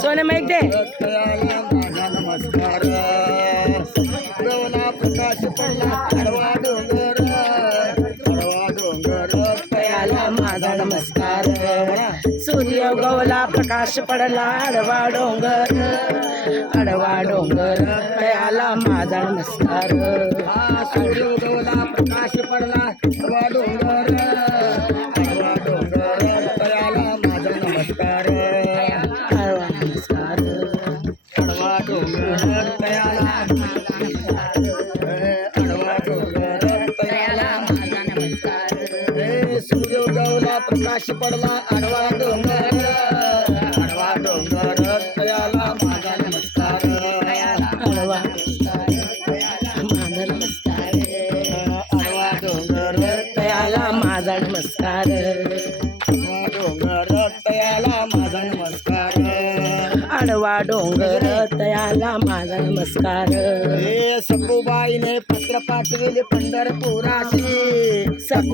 सोने माहीत नमस्कार प्रकाश पडला आडवा डोंगर आडवा डोंगर पयाला माझा नमस्कार सूर्य गवला प्रकाश पडला अडवा डोंगर अडवा डोंगर पयाला माझा नमस्कार. सूर्य उगवला प्रकाश पडला सूर्य उगवला प्रकाश पडला आडवा डोंगर आडवा डोंगर तयाला माझा नमस्कार आडवा माझा नमस्कार आडवा डोंगर तयाला माझा नमस्कार डोंगर तयाला माझा नमस्कार. आडवा डोंगर तयाला माझा नमस्कार. हे सखूबाईने पत्र पाठविले पंढरपुराशी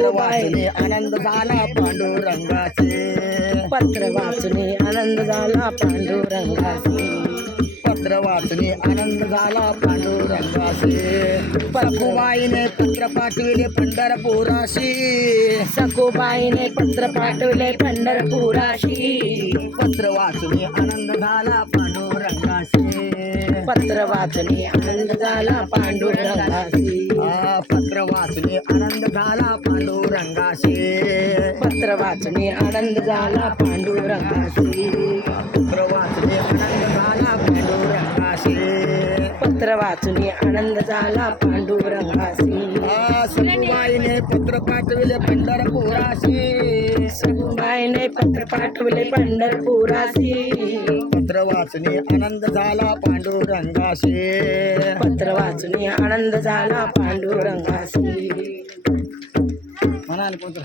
वाचले आनंद झाला पांडुरंगाचे. पत्र वाचणे आनंद झाला पांडुरंगाचे. वाचणे आनंद झाला पांडुरंगाचे सखूबाईने पत्र पाठविले पंढरपुराशी. सखोबाईने पत्र पाठवले पंढरपुराशी. पत्र वाचणे आनंद झाला पांडुरंगाशी. पत्र वाचणे आनंद झाला पांडुरंगाशी. आ, पत्र वाचणे आनंद झाला पांडुरंगाशी. पत्र वाचणे आनंद झाला पांडुरंगाशी. पत्र पत्र वाचणे आनंद झाला पांडुरंगाशी आ, सखूबाईने पत्र पाठविले पंढरपुराशी. सखोबाईने पत्र पाठवले पंढरपुराशी. पत्र वाचणे आनंद झाला पांडुरंगाशी. पत्र वाचणे आनंद झाला पांडुरंगाशी. म्हणाल कोणतं?